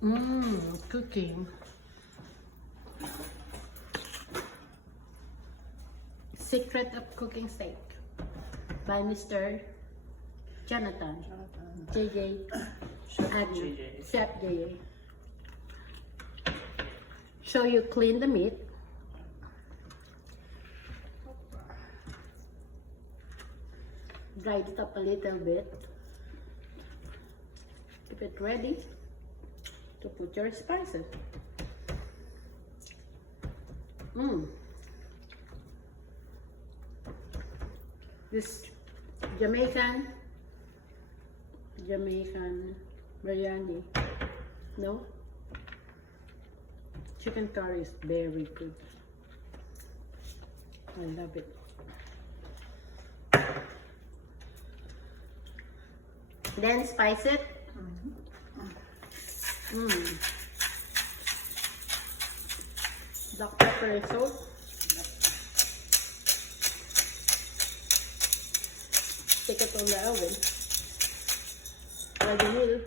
Cooking. Secret of Cooking Steak by Mr. Jonathan. JJ. Chef JJ. So you clean the meat. Dry it up a little bit. Keep it ready to put your spices. This Jamaican biryani, no? Chicken curry is very good. I love it. Then spice it. Black pepper and salt. Take it on the oven. Ready meal.